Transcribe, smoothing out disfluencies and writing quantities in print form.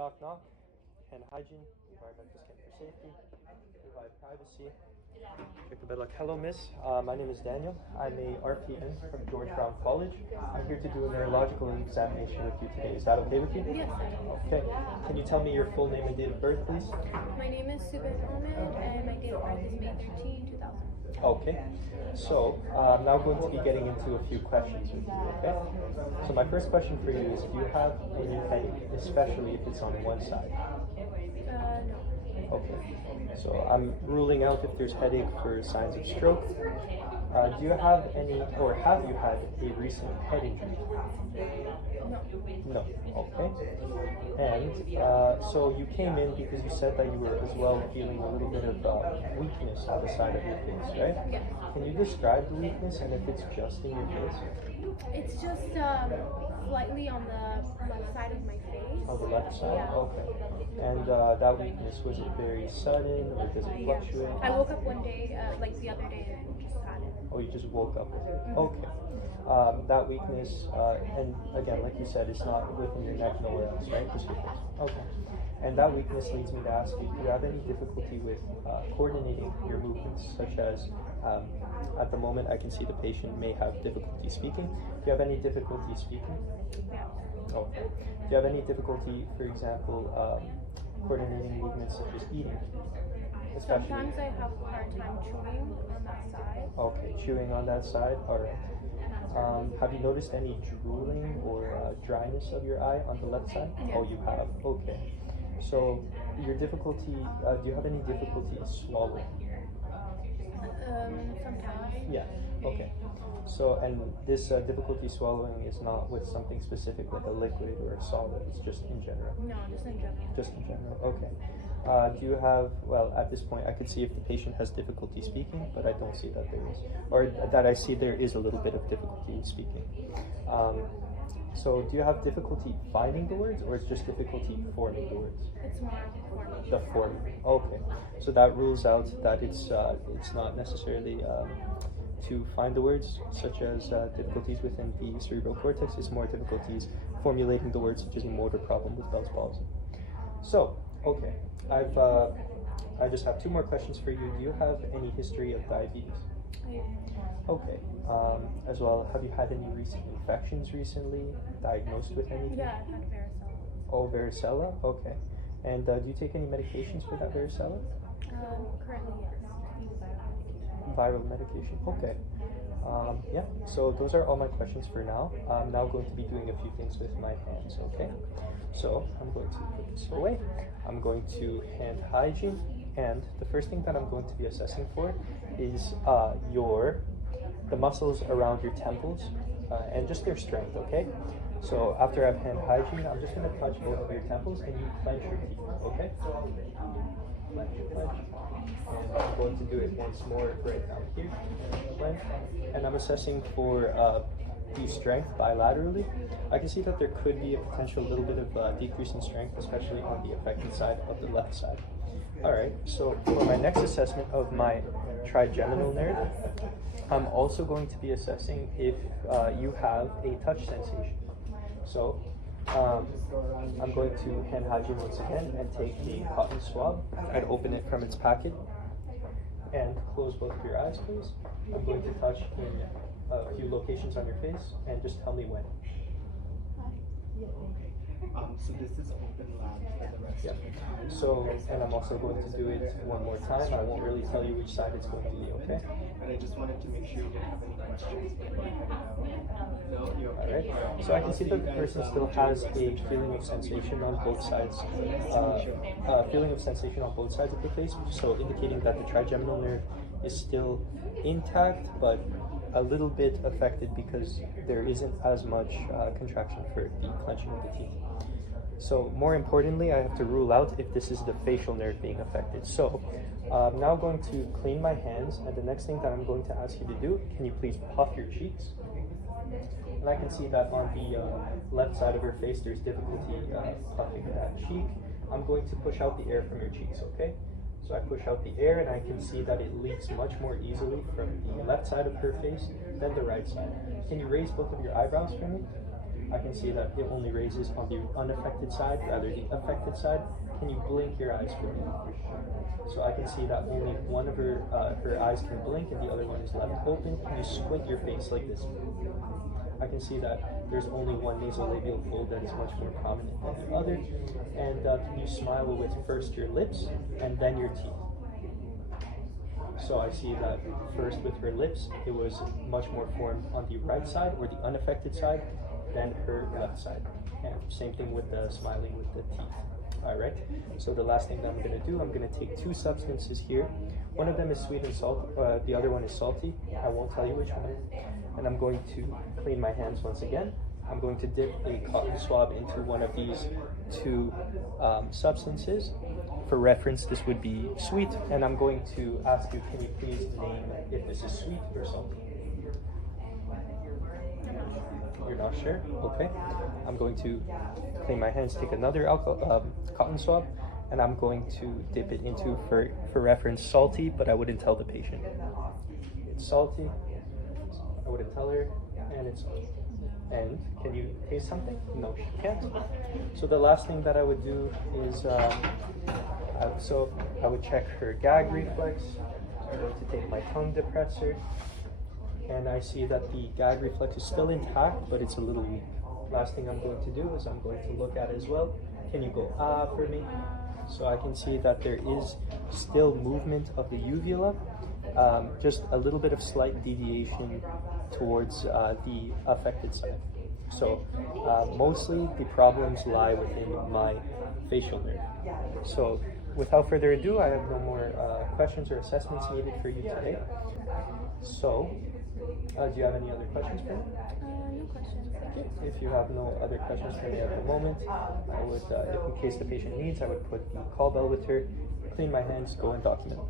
Knock knock. Hand hygiene. Environmental scan for safety. Provide privacy. Check the bed lock. Hello, miss. My name is Daniel. I'm a RPN from George Brown College. I'm here to do a neurological examination with you today. Is that okay with you? Yes. Okay. Can you tell me your full name and date of birth, please? My name is Subin Ahmed, and my date of birth is May 13, 2000. Okay. So, I'm now going to be getting into a few questions with you, okay? So my first question for you is, do you have any headache, especially if it's on one side? No. Okay. So I'm ruling out if there's headache for signs of stroke. Do you have any, or have you had a recent head injury? No. No. Okay. And so you came in because you said that you were as well feeling a little bit of weakness on the side of your face, right? Yes. Can you describe the weakness and if it's just in your face? It's just slightly on the left side of my face. On the left side? Yeah. Okay. And that weakness, was it very sudden or does it fluctuate? I woke up one day, like the other day, and just had it. Oh, you just woke up with it. Okay. That weakness, and again, like you said, it's not within your neck, nowhere else, right? Just your face. Okay. And that weakness leads me to ask you, do you have any difficulty with coordinating your movements, such as, at the moment, I can see the patient may have difficulty speaking. Do you have any difficulty speaking? Yeah. Okay. Do you have any difficulty, for example, coordinating movements such as eating? Especially. Sometimes I have a hard time chewing on that side. Okay, chewing on that side. All right. Have you noticed any drooling or dryness of your eye on the left side? Yeah. Oh, you have. Okay. So your difficulty. Do you have any difficulty swallowing? Sometimes. Yeah. Okay. So, and this difficulty swallowing is not with something specific like a liquid or a solid. It's just in general. No, just in general. Just in general. Okay. Do you have, well, at this point, I could see if the patient has difficulty speaking, but I don't see that there is. Or that I see there is a little bit of difficulty speaking. So do you have difficulty finding the words, or it's just difficulty forming the words? It's more forming. The forming. Okay. So that rules out that it's not necessarily to find the words, such as difficulties within the cerebral cortex. It's more difficulties formulating the words, such as a motor problem with Bell's palsy. So, okay, I just have two more questions for you. Do you have any history of diabetes? I do. Okay. As well, have you had any recent infections recently? Diagnosed with anything? Yeah, I've had varicella. Oh, varicella? Okay. And do you take any medications for that varicella? Currently, yes. Viral medication. Okay. Yeah, so those are all my questions for now. I'm now going to be doing a few things with my hands, okay? So I'm going to put this away. I'm going to hand hygiene, and the first thing that I'm going to be assessing for is the muscles around your temples and just their strength, okay? So after I have hand hygiene, I'm just going to touch both of your temples and you clench your teeth, okay? Clench. And I'm going to do it once more right now here. Clench. And I'm assessing for the strength bilaterally. I can see that there could be a potential little bit of decrease in strength, especially on the affected side of the left side. Alright, so for my next assessment of my trigeminal nerve, I'm also going to be assessing if you have a touch sensation. So I'm going to hand hygiene once again and take the cotton swab and open it from its packet and close both of your eyes, please. I'm going to touch in a few locations on your face and just tell me when. So this is open lab for the rest of the time. So, and I'm also going to do it one more time. I won't really tell you which side it's going to be, okay? And I just wanted to make sure you didn't have any questions before I head out. No, you're okay. Alright, so I can see that the person still has a feeling of sensation on both sides. Feeling of sensation on both sides of the face, so indicating that the trigeminal nerve is still intact, but a little bit affected because there isn't as much contraction for the clenching of the teeth. So more importantly, I have to rule out if this is the facial nerve being affected. So I'm now going to clean my hands, and the next thing that I'm going to ask you to do, can you please puff your cheeks? And I can see that on the left side of your face, there's difficulty puffing that cheek. I'm going to push out the air from your cheeks, okay? So I push out the air and I can see that it leaks much more easily from the left side of her face than the right side. Can you raise both of your eyebrows for me? I can see that it only raises on the unaffected side, rather the affected side. Can you blink your eyes for me? So I can see that only one of her eyes can blink and the other one is left open. Can you squint your face like this? I can see that there's only one nasolabial fold that is much more prominent than the other. And can you smile with first your lips and then your teeth? So I see that first with her lips, it was much more formed on the right side or the unaffected side than her left side. And same thing with the smiling with the teeth. All right, so the last thing that I'm gonna do, I'm gonna take two substances here. One of them is sweet and salt, the other one is salty. I won't tell you which one. And I'm going to clean my hands once again. I'm going to dip a cotton swab into one of these two substances. For reference, this would be sweet, and I'm going to ask you, can you please name if this is sweet or salty? You're not sure? Okay. I'm going to clean my hands, take another cotton swab, and I'm going to dip it into, for reference, salty, but I wouldn't tell the patient. It's salty, I wouldn't tell her, and it's salty. And can you taste something? No, she can't. So the last thing that I would do is, so I would check her gag reflex. I'm going to take my tongue depressor, and I see that the gag reflex is still intact, but it's a little weak. Last thing I'm going to do is I'm going to look at it as well. Can you go for me? So I can see that there is still movement of the uvula, just a little bit of slight deviation towards the affected side. So mostly the problems lie within my facial nerve. So without further ado, I have no more questions or assessments needed for you today. So do you have any other questions for me? No questions. Okay. If you have no other questions for me at the moment, I would, if in case the patient needs, I would put the call bell with her, clean my hands, go and document.